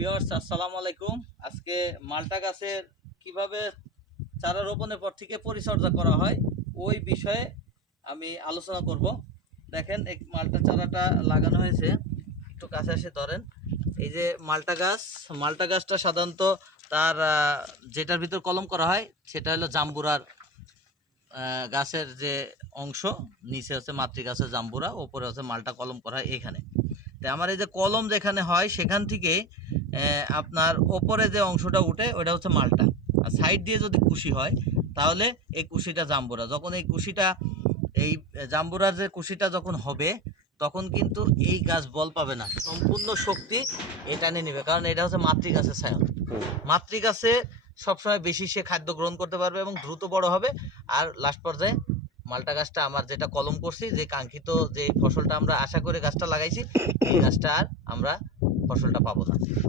Viewers, আসসালামু আলাইকুম। আজকে মালটা গাছের কিভাবে চারা রোপণের পর থেকে পরিচর্যা করা হয় ওই বিষয়ে আমি আলোচনা করব। দেখেন, এই মালটা চারাটা লাগানো হয়েছে, একটু কাছে এসে ধরেন। এই যে মালটা গাছটা সাধারণত তার যেটার ভিতর কলম করা হয় সেটা হলো জাম্বুরার গাছের যে অংশ, নিচে হচ্ছে মাতৃগাছের জাম্বুরা, ওপরে হচ্ছে মালটা কলম করা হয় এখানে। তো আমার এই যে কলম যেখানে হয় সেখান থেকে আপনার ওপরে যে অংশটা উঠে ওটা হচ্ছে মালটা, আর সাইড দিয়ে যদি কুশি হয় তাহলে এই কুশিটা জাম্বুরা। যখন এই কুশিটা, এই জাম্বুরার যে কুশিটা যখন হবে তখন কিন্তু এই গাছ বল পাবে না, সম্পূর্ণ শক্তি এটা নিয়ে নেবে, কারণ এটা হচ্ছে মাতৃগাছের ছায়া। মাতৃগাছে সবসময় বেশি সে খাদ্য গ্রহণ করতে পারবে এবং দ্রুত বড় হবে। আর লাস্ট পর্যায়ে মালটা গাছটা আমার যেটা কলম করছি, যে কাঙ্ক্ষিত যে ফসলটা আমরা আশা করে গাছটা লাগাইছি, এই গাছটা আর আমরা ফসলটা পাবো না।